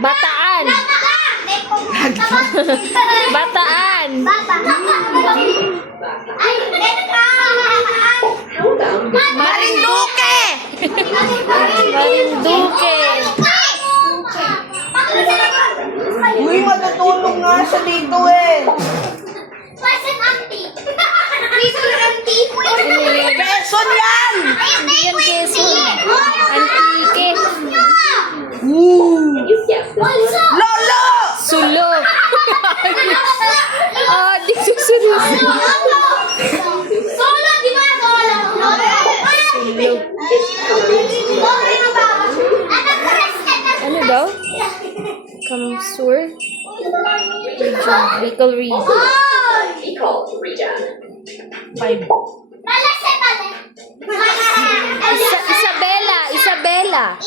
Bataan. Bataan. Marinduque! Marinduque. Uy, matutulog nga siya dito eh. Quezon yan! Hindi yan Quezon. Antique. Lolo! Sulo. Di ko seryoso. Sulo. Ano daw? Kamsur? Region. Bicol Region. Five. Isabela. Isabela.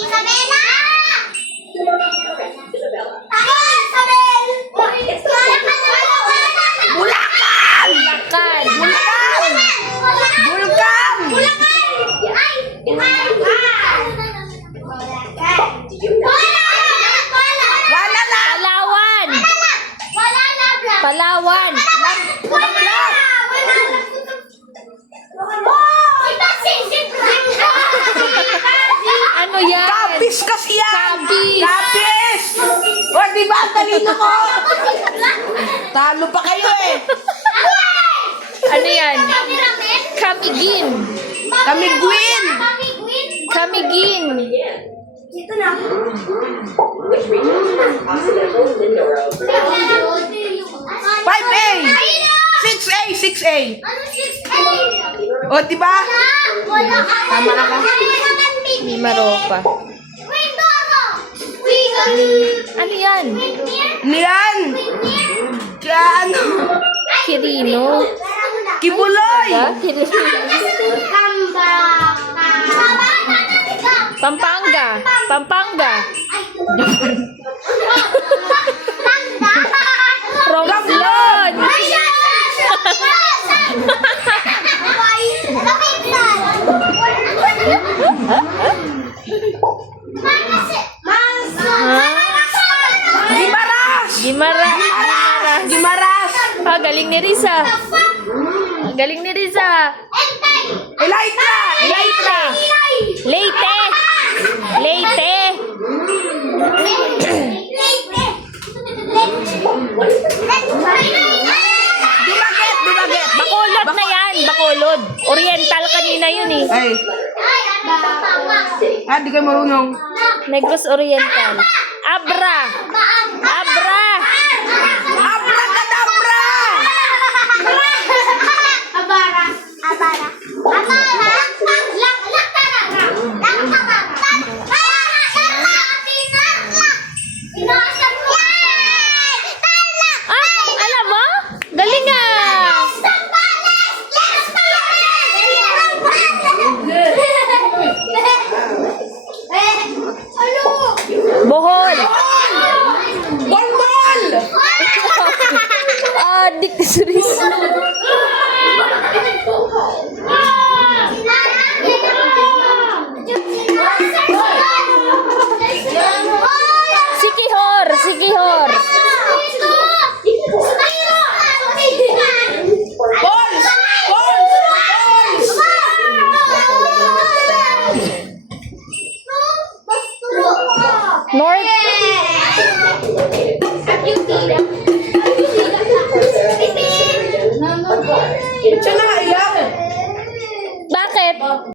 Bulacan! Bulacan. Bulkan! Wala na! Palawan. Palawan. Ano yan? Kapis kasi yan! Kapis. Kapis! O, di ba? Talino ko! Talo pa kayo eh! Ano yan? Kamigin. Kami Gwyn! Kamigin. Dito na. Which region? Occidental Mindoro. 5A! 6A! 6A! Ano 6A? O, di ba? Wala ka. Tama ako. Ni Maropa. Ano yan? Niyan! Kaya ano? Kirino. Kibuloy! Kirino. Pampanga. Pampanga. Romblon. Gimaras! Gimaras. Gimaras! Galing ni Risa. Galing ni Risa. Elytra! Leyte. Leyte. Leyte. Dumaget! Dumaget! Bacolod na yan. Bacolod. Oriental kanina yun eh. Ay, di kayo marunong. Negros Oriental. Abra. Abra. Abracadabra! Alam mo? Galing ah. Bohol. Bonbon! Adik serius. Sikihor. Sikihor. Balls! Balls! Balls! North.